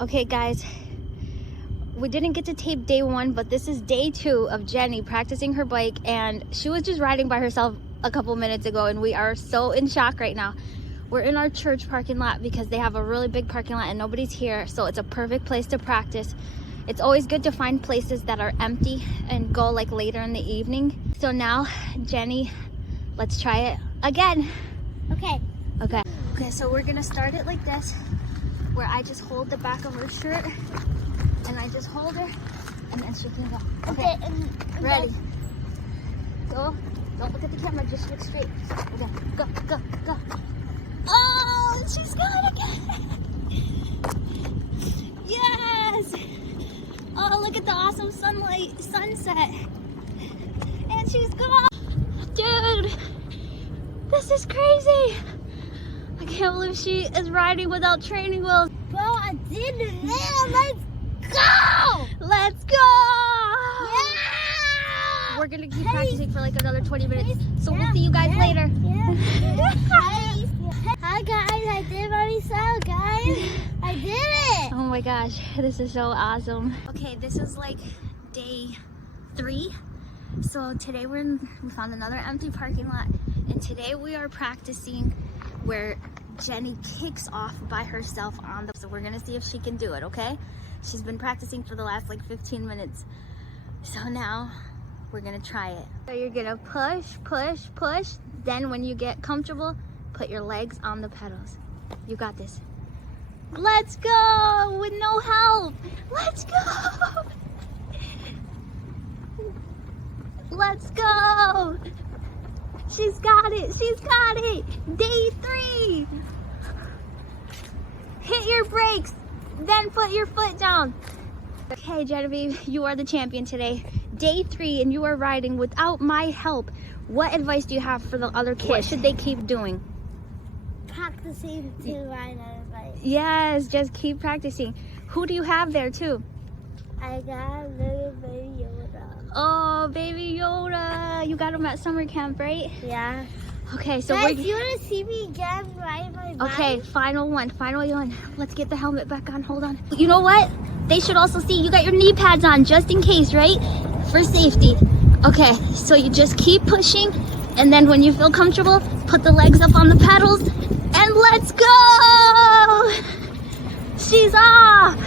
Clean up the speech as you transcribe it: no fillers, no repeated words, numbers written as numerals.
Okay guys, we didn't get to tape day 1, but this is day 2 of Jenny practicing her bike, and she was just riding by herself a couple minutes ago, and we are so in shock right now. We're in our church parking lot because they have a really big parking lot and nobody's here, so it's a perfect place to practice. It's always good to find places that are empty and go like later in the evening. So now, Jenny, let's try it again. Okay. Okay, so we're gonna start it like this, where I just hold the back of her shirt and I just hold her and then she can go. Okay, ready? Go. Don't look at the camera, just look straight. Okay, go, go, go. Oh, she's got it again. Yes. Oh, look at the awesome sunset. And she's gone. Dude, this is crazy. I can't believe she is riding without training wheels. Bro, I did it, man. Let's go. Let's go. Yeah. We're gonna keep practicing for like another 20 minutes. So we'll see you guys later. Hi guys, I did myself, guys. I did it. Oh my gosh, this is so awesome. Okay, this is like day 3. So today we found another empty parking lot, and today we are practicing where Jenny kicks off by herself on the, so we're gonna see if she can do it, okay? She's been practicing for the last like 15 minutes. So now we're gonna try it. So you're gonna push, push, push. Then when you get comfortable, put your legs on the pedals. You got this. Let's go with no help. Let's go. Let's go. She's got it. She's got it. Day 3. Hit your brakes, then put your foot down. Okay, Genevieve, you are the champion today. Day 3, and you are riding without my help. What advice do you have for the other kids? What should they keep doing? Practicing to ride on a bike. Yes, just keep practicing. Who do you have there too? I got little baby Yoda. Oh, baby Yoda. You got him at summer camp, right? Yeah. Okay, so Guys, you want to see me again ride my bike? okay, final one. Let's get the helmet back on. Hold on. You know what? They should also see you got your knee pads on just in case, right? For safety. Okay, so you just keep pushing, and then when you feel comfortable, put the legs up on the pedals, and let's go! She's off!